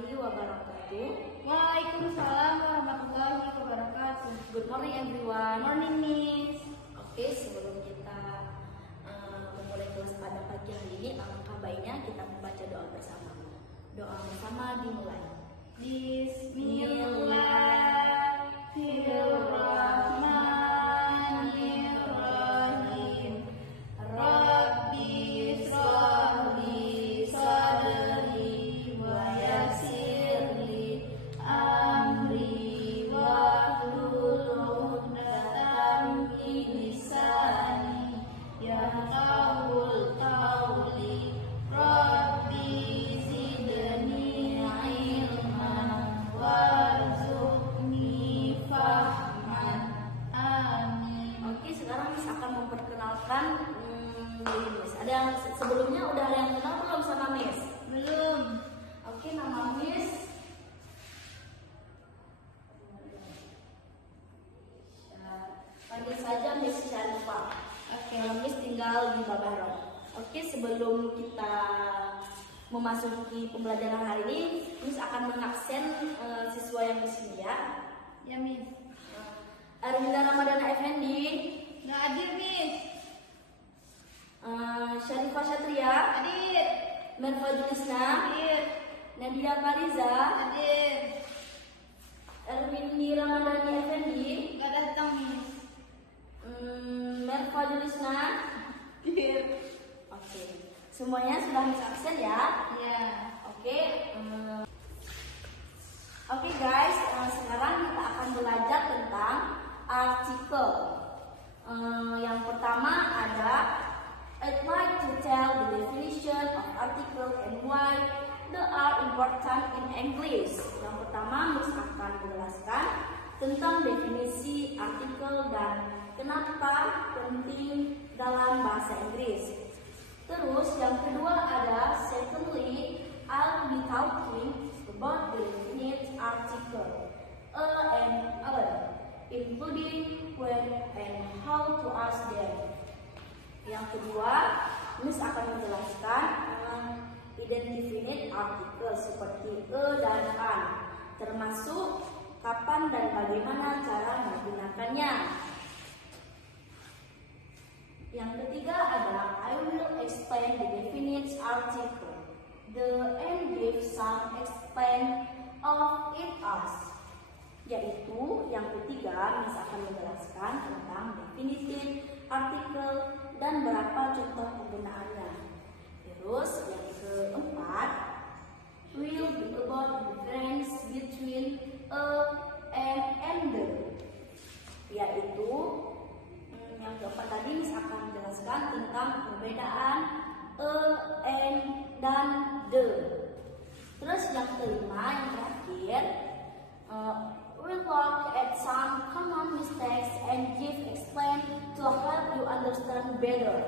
warahmatullahi wabarakatuh. Waalaikumsalam warahmatullahi wabarakatuh. Good morning everyone. Morning, Miss. Oke, sebelum kita memulai kelas pada pagi hari ini, alangkah baiknya kita membaca doa bersama. Doa bersama dimulai. Bismillahirrahmanirrahim. Rabbi shrahli sadri wa yassirli amri wahlul 'uqdatam min lisani yafqahul qawli. Rabbi zidni ilman warzuqni fahman. Amin. Oke, sekarang Miss akan memperkenalkan diri Miss. Ada yang sebelumnya udah ada yang kenal belum sama Miss? Belum. Oke, nama Miss panggil saja Miss Syarifah. Oke. Miss tinggal di Babarong. Oke, sebelum kita memasuki pembelajaran hari ini, Miss akan mengaksen siswa yang di sini ya. Ya, Miss. Arvinda Ramadana Effendi, Nggak hadir, Miss. Syarifah Satria, Hadir. Merva Julisna, Hadir. Nadia Fariza, Hadir. Erwindi Ramadhani Effendi, Nggak datang, Miss. Merva Julisna. Hadir. Oke, semuanya sudah Miss aksen ya. Ya. Oke, oke guys, sekarang kita akan belajar tentang artikel. Yang pertama ada I'd like to tell the definition of article and why they are important in English. Yang pertama, Miss akan menjelaskan tentang definisi artikel dan kenapa penting dalam bahasa Inggris. Terus yang kedua ada secondly, I'll be talking about the definite article a and other, including when and how to ask them. Yang kedua, Miss akan menjelaskan indefinite article seperti e dan an, termasuk kapan dan bagaimana cara menggunakannya. Yang ketiga ada I will explain the definite article. The and give some explain of it as. Yaitu yang ketiga, Miss akan menjelaskan tentang definitive artikel dan berapa contoh penggunaannya. Terus yang keempat, will be about the difference between a and the. Yaitu yang keempat tadi Miss akan menjelaskan tentang perbedaan a, and, dan the. Terus yang kelima, yang terakhir, we'll look at some common mistakes and give explain to help you understand better.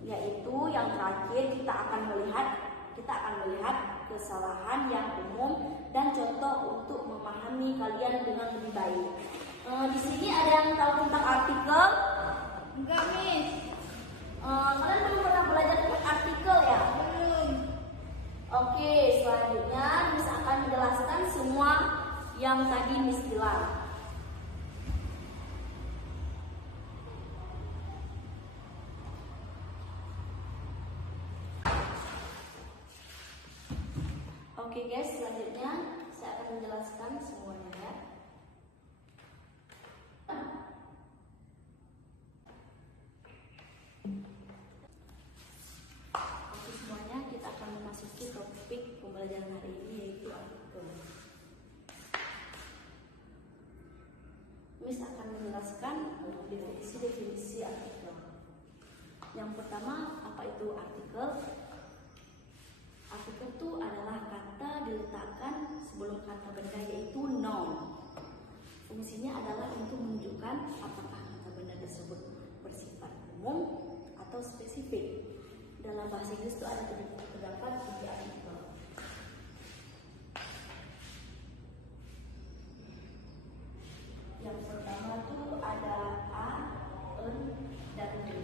Yaitu yang terakhir kita akan melihat kesalahan yang umum dan contoh untuk memahami kalian dengan lebih baik. Di sini ada yang tahu tentang artikel? Enggak, Miss. Kalian belum pernah belajar tentang artikel ya? Belum. Oke, selanjutnya Miss akan menjelaskan semua yang tadi Miss bilang. Oke guys, selanjutnya saya akan menjelaskan semuanya ya. Oke semuanya, kita akan memasuki topik pembelajaran hari ini yaitu artikel. Miss akan menjelaskan definisi artikel. Yang pertama, apa itu artikel? Artikel itu adalah kata diletakkan sebelum kata benda yaitu noun. Fungsinya adalah untuk menunjukkan apakah kata benda tersebut bersifat umum atau spesifik. Dalam bahasa Inggris itu ada terdapat 3 artikel. Yang pertama itu ada a, en, dan the.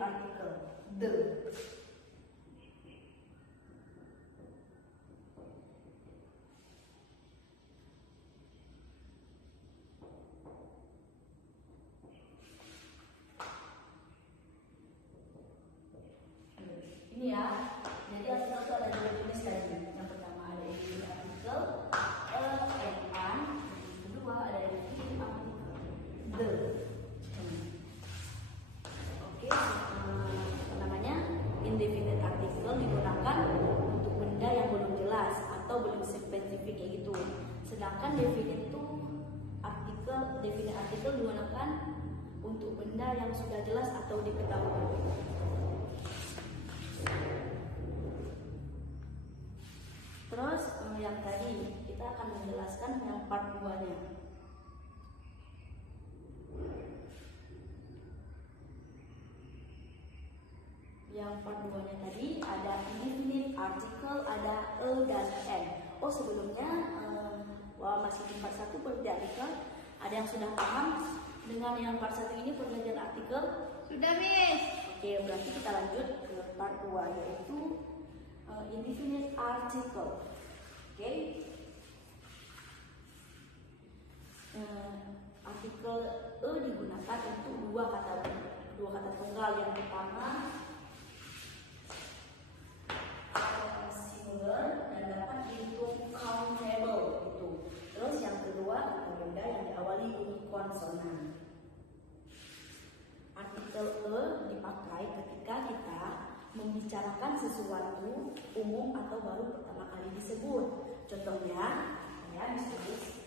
article the. Ini ya, jadi artikel itu ada dua jenis tadi. Yang pertama ada indefinite article and an, yang kedua ada indefinite article the. Oke, apa namanya? Indefinite article digunakan untuk benda yang belum jelas atau belum spesifik kayak gitu. Sedangkan definite article digunakan untuk benda yang sudah jelas atau diketahui. Terus yang tadi kita akan menjelaskan yang part 2-nya. Yang part 2-nya tadi ada indefinite article, ada a dan n. Oh sebelumnya masih di part 1 pergantian artikel. Ada yang sudah paham dengan yang part 1 ini pergantian artikel? Sudah, Miss. Oke, berarti kita lanjut ke part 2 yaitu indefinite article. Oke. Artikel e digunakan untuk dua kata tunggal. Yang pertama singular dan dapat dihitung countable itu. Terus yang kedua kata benda yang diawali huruf konsonan. Artikel e dipakai ketika kita membicarakan sesuatu umum atau baru pertama kali disebut. Contohnya, ya ditulis.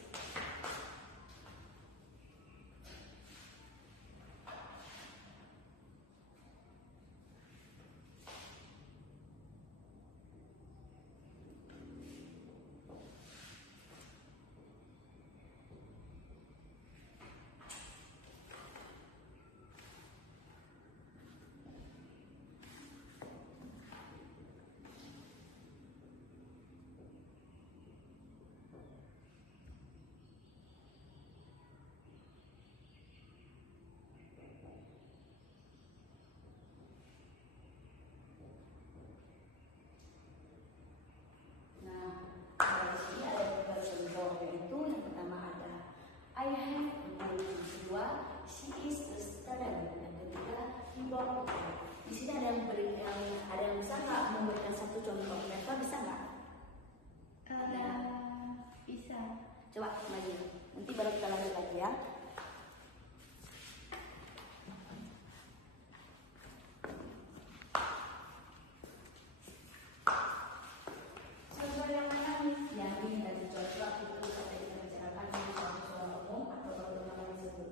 I have a book. Kedua, she is a student. Dan ketiga, he bought a car. Di sini ada yang bisa nggak memberikan satu contoh? Mereka bisa nggak? Ada. Bisa. Coba maju. Nanti baru kita lanjut lagi ya. Contoh yang mana nih? Yang ini dari contoh itu ada kita bicarakan di soal umum atau baru pertama kali disebut.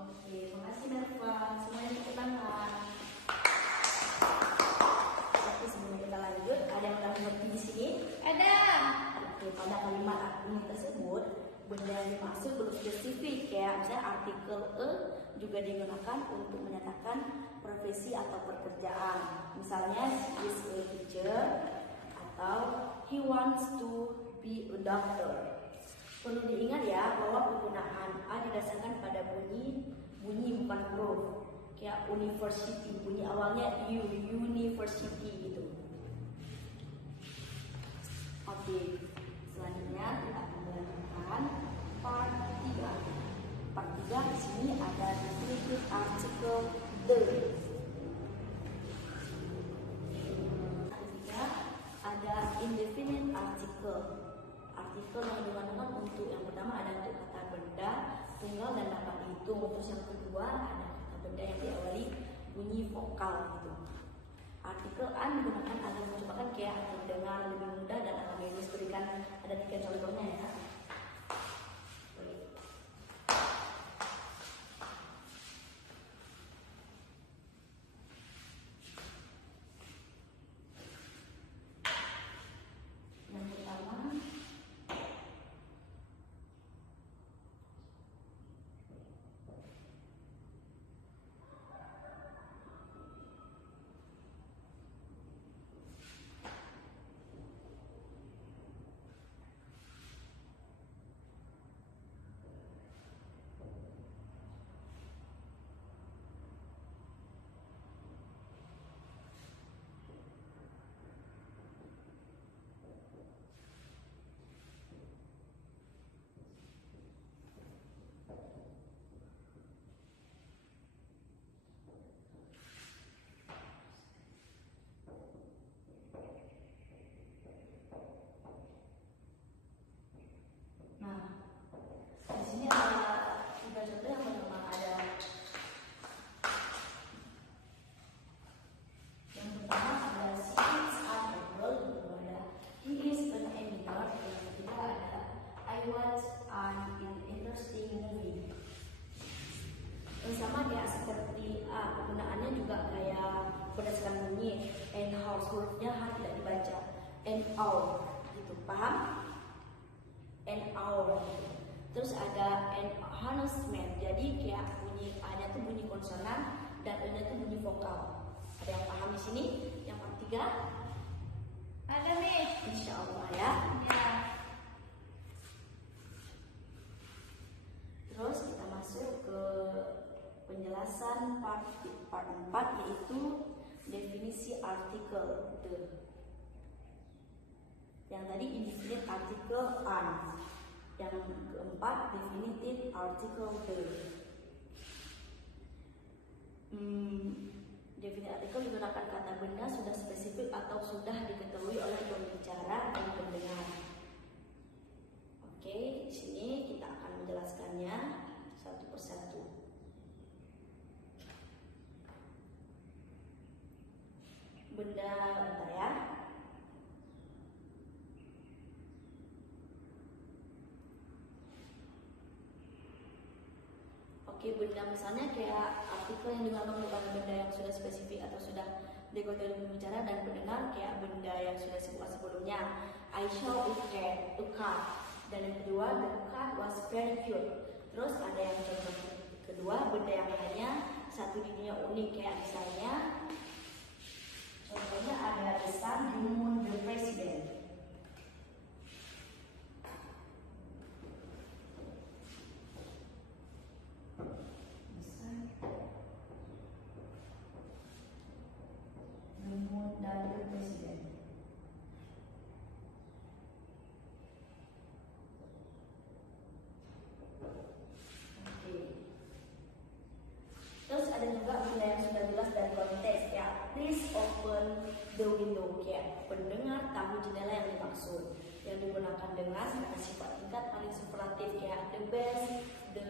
Oke, makasih Merva. Semuanya tepuk tangan. Oke, sebelum kita lanjut, ada yang udah mengerti di sini? Ada. Oke, pada kalimat ini tersebut, benda yang dimaksud belum spesifik ya. Misalnya artikel e juga digunakan untuk menyatakan profesi atau pekerjaan. Misalnya, he is a teacher atau he wants to be a doctor. Perlu diingat ya bahwa penggunaan a didasarkan pada bunyi bukan huruf. Kayak university, bunyi awalnya u, university gitu. Oke, selanjutnya kita akan melanjutkan part 3. Part 3 di sini ada definitive article the. Ketiga ada indefinite article. Artikel yang digunakan untuk yang pertama ada untuk kata benda tunggal dan dapat dihitung. Terus yang kedua ada kata benda yang diawali bunyi vokal gitu. Artikel an digunakan agar menciptakan kayak terdengar lebih mudah dan akan berikan ada 3 contohnya ya. Yang pertama nih, and house, hurufnya H tidak dibaca, and our gitu, paham? And our gitu. Terus ada an announcement, jadi kayak bunyi A-nya tuh bunyi konsonan dan E-nya tuh bunyi vokal. Ada yang paham di sini? Yang part 3? Ada Miss. Insya Allah ya. Ya. Terus kita masuk ke penjelasan part 4, yaitu definisi artikel the. Yang tadi indefinite article an. Yang keempat definitive article the. Definite artikel menggunakan kata benda sudah spesifik atau sudah diketahui oleh pembicara dan pendengar. Oke, di sini kita akan menjelaskannya satu persatu. Benda, bentar ya. Oke, benda misalnya kayak artikel yang digunakan merupakan benda yang sudah spesifik atau sudah diketahui oleh pembicara dan pendengar, kayak benda yang sudah disebut sebelumnya. I saw a cat. Dan yang kedua, the cat was very cute. Terus ada yang contoh kedua, benda yang hanya satu di dunia unik, kayak misalnya contohnya ada the sun, the moon, the president. Dan the president. Oke. Terus ada juga benda yang sudah jelas dari konteks, ya. Please open the window, ya. Pendengar tahu jendela yang dimaksud. Yang digunakan dengan sifat tingkat paling superlatif, ya. The best, the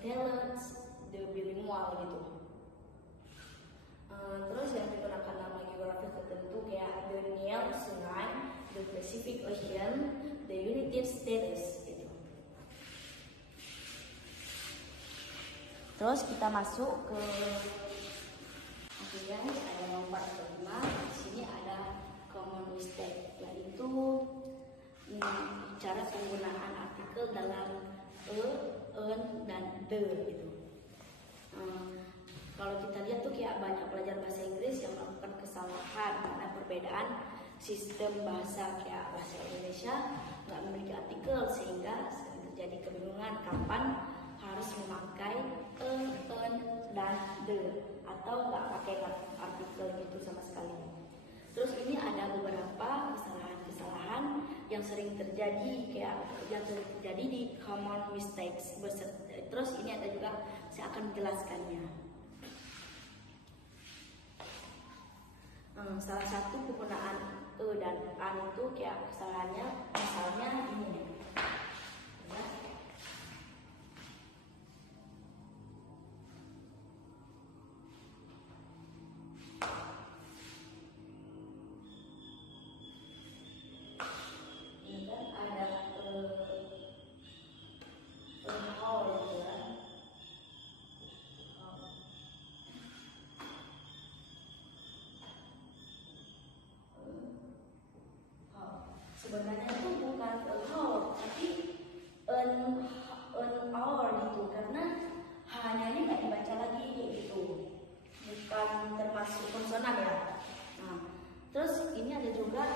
talents, the bilingual gitu. Terus yang digunakan nama geografis tertentu kayak the Nile, sungai, the Pacific Ocean, the United States gitu. Terus kita masuk ke guys, ada nomor 5. Di sini ada common mistake, yaitu cara penggunaan artikel dalam en, dan the gitu. Kalau kita lihat tuh kayak banyak pelajar bahasa Inggris yang melakukan kesalahan karena perbedaan sistem bahasa, kayak bahasa Indonesia nggak memiliki artikel sehingga terjadi kebingungan kapan harus memakai en dan the atau nggak pakai artikel gitu sama sekali. Terus ini ada beberapa kesalahan yang sering terjadi di common mistakes. Terus ini ada juga, saya akan menjelaskannya. Salah satu penggunaan e dan an itu kayak kesalahannya, misalnya ini ya. Ini kan ada sebenarnya itu bukan how, tapi an hour gitu, karena hanya ini nggak dibaca lagi gitu, bukan termasuk konsonan ya. Nah, terus ini ada juga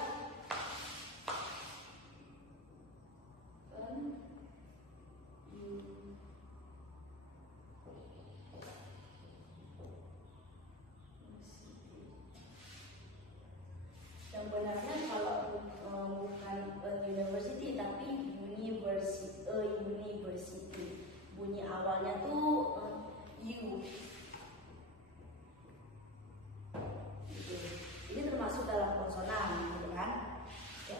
yang benarnya kalau bukan university tapi university. Bunyi awalnya tuh U. Gitu. Ini termasuk dalam konsonan, gitu kan? Ya,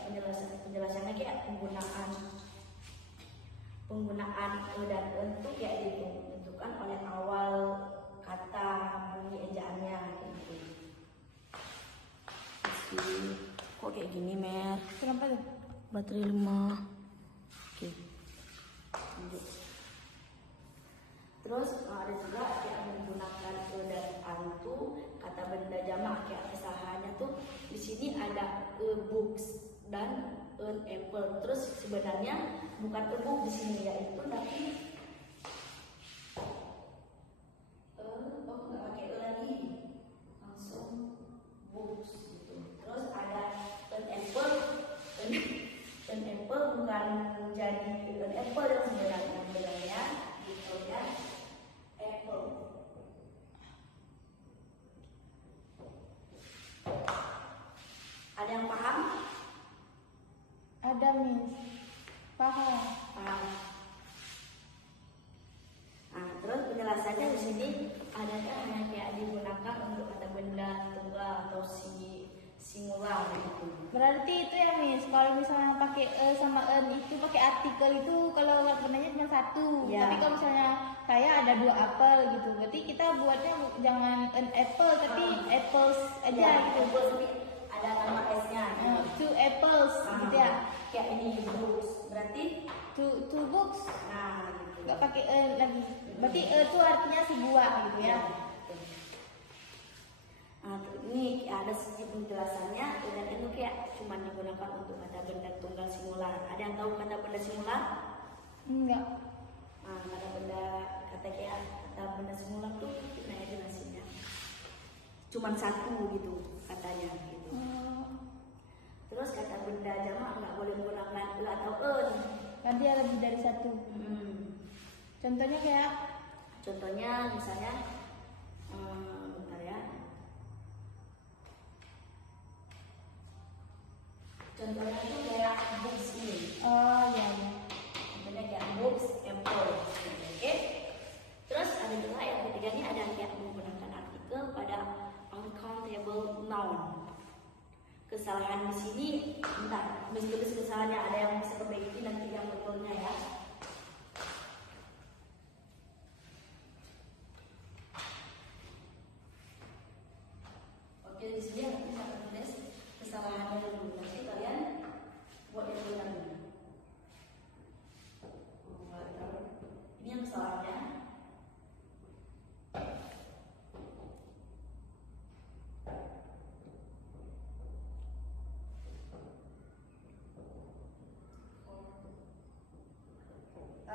penjelasannya kayak penggunaan e dan en itu kayak ditentukan oleh awal kata, bunyi ejaannya gitu. Kok kayak gini, Mer? Kenapa tuh? Baterai lemah. Oke. Lanjut. Terus ada juga yang menggunakan e dan an itu kata benda jamak, kayak kesalahannya dan an apple. Terus sebenarnya bukan a book di sini yaitu tapi nggak pakai a lagi, langsung books gitu. Terus ada an apple, an apple bukan jadi an apple yang sebenarnya gitu ya, apple. Ada yang paham? Ada Miss. Paham. Paham. Nah, terus penjelasannya di sini adanya hanya kayak digunakan untuk kata benda tunggal atau singular gitu. Berarti itu ya Miss, kalau misalnya pakai e sama en itu pakai artikel itu kalau bendanya cuma satu. Ya. Tapi kalau misalnya saya ada 2 apel gitu, berarti kita buatnya jangan an apple tapi apples aja Ya, gitu. apple tapi ada nama S-nya. Two apples gitu ya. Kayak ini books, berarti Two books nah gitu. nggak pakai e lagi. Berarti e itu artinya sebuah gitu ya. Nah, ini ada sedikit penjelasannya dan itu kayak cuma digunakan untuk kata benda tunggal singular. Ada yang tahu kata benda singular? Enggak. Nah, kata benda singular tuh nah jelasinnya cuma satu gitu katanya gitu. Terus kata benda jamak nggak boleh menggunakan e atau en. Nanti ada lebih dari satu. Contohnya kayak Contohnya misalnya bentar ya. Contohnya itu kayak books ini. oh ya ya. Contohnya kayak books, apple. Oke. Terus ada juga yang ketiganya ada kayak menggunakan artikel pada uncountable noun. Kesalahan di sini, bentar, tulis kesalahannya ada yang bisa perbaiki nanti yang betulnya ya. Oke, di sini aku bisa tulis kesalahannya dulu. Nanti kalian buat yang benar dulu. Ini yang kesalahannya.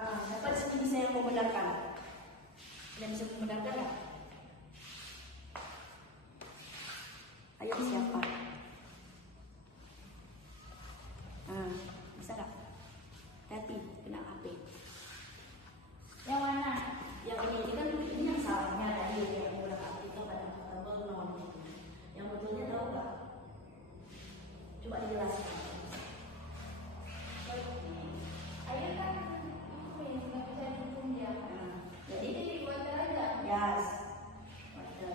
Siapa di sini bisa yang membenarkan? Yang bisa membenarkan nggak? Ayo siapa? Bisa nggak? Hati kena HP. Yang mana? Yang ini kan ini yang salahnya tadi yang menggunakan artikel pada uncountable noun gitu. Yang betulnya tahu nggak? Coba dijelaskan. Ayo kan Miss, nggak bisa dukung dia. Jadi Jadi dibuat aja. yes, water.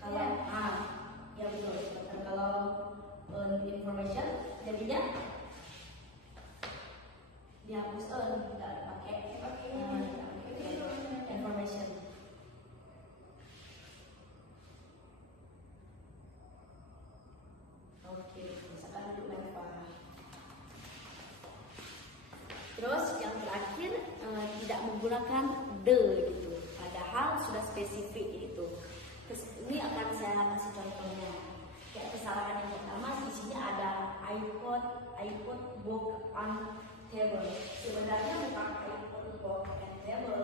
Kalau ya betul. Kalau information jadinya dihapus nggak pakai information. Oke, misalkan untuk lempar. Terus yang terakhir tidak menggunakan the gitu. Padahal sudah spesifik gitu. Terus ini akan saya kasih contohnya. Kayak kesalahan yang pertama di sini ada I put book on table. Sebenarnya bukan I put book on table.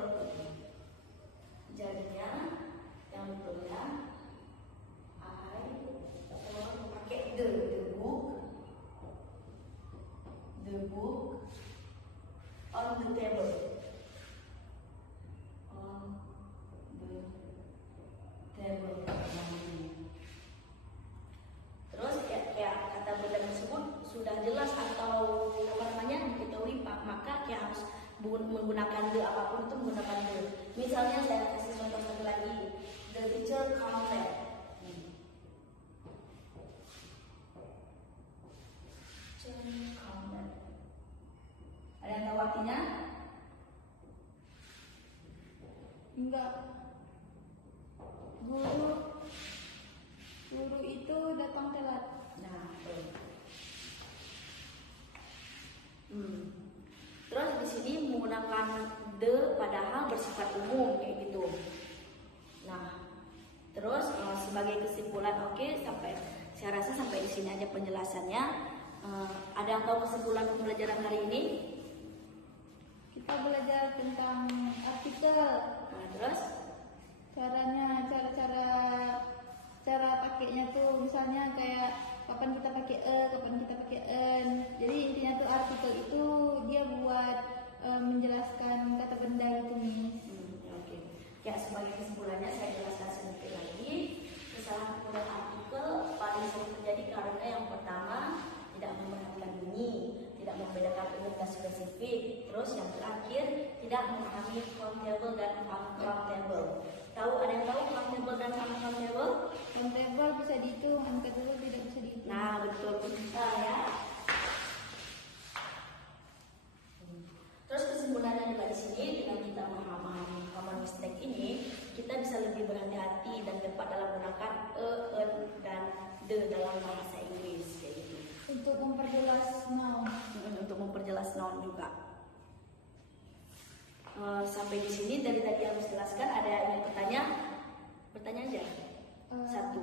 Jadinya yang betulnya pakai the book on the table. On the table. Terus kayak kata benda tersebut sudah jelas atau apa namanya diketahui Pak, maka kayak harus menggunakan the apapun itu menggunakan the. Misalnya saya kasih contoh satu lagi, the teacher counted. Ada yang tahu artinya? Enggak. Guru itu datang telat. Nah, terus di sini menggunakan the padahal bersifat umum kayak gitu. Nah, terus sebagai kesimpulan, oke, sampai Saya rasa sampai di sini aja penjelasannya. Ada yang tahu kesimpulan pembelajaran hari ini? Kita belajar tentang artikel, Nah, terus caranya, cara pakainya tuh, misalnya kayak kapan kita pakai kapan kita pakai en. Jadi intinya tuh artikel itu dia buat menjelaskan kata benda gitu nih. oke. Ya, sebagai kesimpulannya saya jelaskan sedikit lagi. Kesalahan penggunaan artikel paling sering terjadi karena yang pertama tidak memperhatikan bunyi, tidak membedakan unit dan spesifik. Terus yang terakhir tidak memahami countable dan uncountable. Ada yang tahu countable dan uncountable? Countable bisa dihitung, uncountable tidak bisa dihitung. Nah, betul bisa ya. Terus kesimpulannya juga di sini, dengan kita memahami common mistake ini, kita bisa lebih berhati-hati dan tepat dalam menggunakan en, dan the dalam bahasa Inggris kayak gitu. Untuk memperjelas noun. Untuk memperjelas noun juga. Sampai di sini dari tadi yang harus jelaskan. Ada yang bertanya? Bertanya aja. Satu.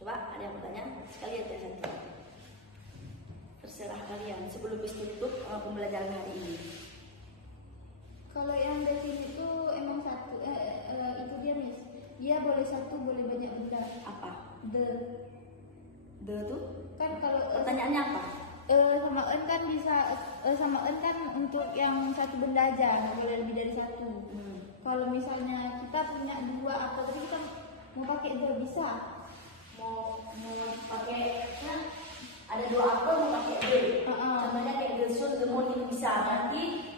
Coba ada yang bertanya? Sekali aja satu. Terserah kalian sebelum tutup pembelajaran hari ini. Kalau yang di sini itu emang satu, itu dia Miss. Dia boleh satu, boleh banyak benda. Apa? The Tuh? kan kalau Pertanyaannya apa? sama en kan bisa, sama en kan untuk yang satu benda aja, nggak boleh lebih dari satu. Kalau misalnya kita punya dua atau tapi kita mau pakai dua bisa. Mau pakai ada dua apel mau pakai D. Contohnya kayak the sun, the moon itu bisa. Nanti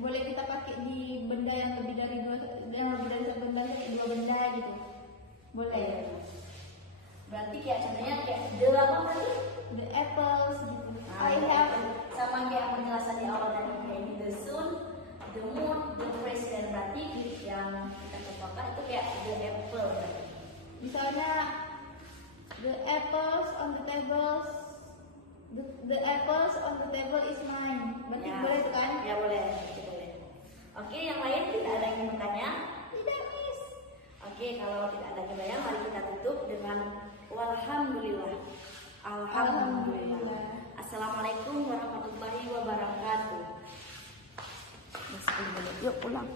boleh kita pakai di benda yang lebih dari satu benda, kayak dua benda gitu. Boleh. Berarti kayak contohnya kayak the apa tadi? The apples gitu. I Nah, have sama kayak penjelasan di awal tadi, kayak the sun, the moon, the president. Berarti yang kita contohkan itu kayak the apple. misalnya the apples on the tables. The apples on the table is mine. Berarti Ya, boleh tuh kan? Ya boleh, itu boleh. Oke, yang lain tidak ada yang bertanya? Tidak, Miss. Oke, kalau tidak ada yang bertanya, mari kita tutup dengan walhamdulillah. Alhamdulillah. Assalamualaikum warahmatullahi wabarakatuh. Yuk pulang.